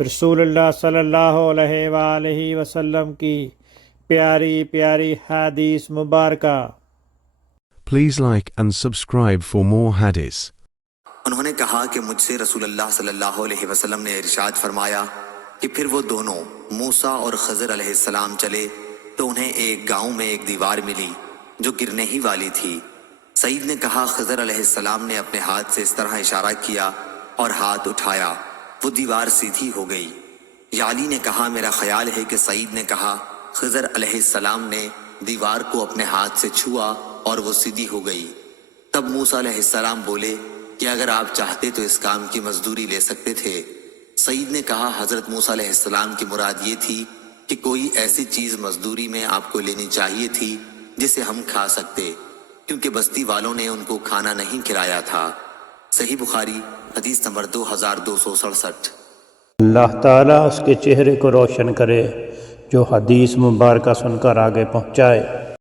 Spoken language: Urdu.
رسول اللہ صلی اللہ علیہ وآلہ وسلم کی پیاری پیاری حدیث مبارکہ۔ Please like and subscribe for more hadiths. انہوں نے کہا کہ مجھ سے رسول اللہ صلی اللہ علیہ وسلم نے ارشاد فرمایا کہ پھر وہ دونوں موسیٰ اور خضر علیہ السلام چلے تو انہیں ایک گاؤں میں ایک دیوار ملی جو گرنے ہی والی تھی۔ سعید نے کہا خضر علیہ السلام نے اپنے ہاتھ سے اس طرح اشارہ کیا اور ہاتھ اٹھایا، وہ دیوار سیدھی ہو گئی۔ یعلی نے کہا میرا خیال ہے کہ سعید نے کہا خضر علیہ السلام نے دیوار کو اپنے ہاتھ سے چھوا اور وہ سیدھی ہو گئی۔ تب موسیٰ علیہ السلام بولے کہ اگر آپ چاہتے تو اس کام کی مزدوری لے سکتے تھے۔ سعید نے کہا حضرت موسیٰ علیہ السلام کی مراد یہ تھی کہ کوئی ایسی چیز مزدوری میں آپ کو لینی چاہیے تھی جسے ہم کھا سکتے، کیونکہ بستی والوں نے ان کو کھانا نہیں کھلایا تھا۔ صحیح بخاری حدیث نمبر 2267۔ اللہ تعالیٰ اس کے چہرے کو روشن کرے جو حدیث مبارکہ سن کر آگے پہنچائے۔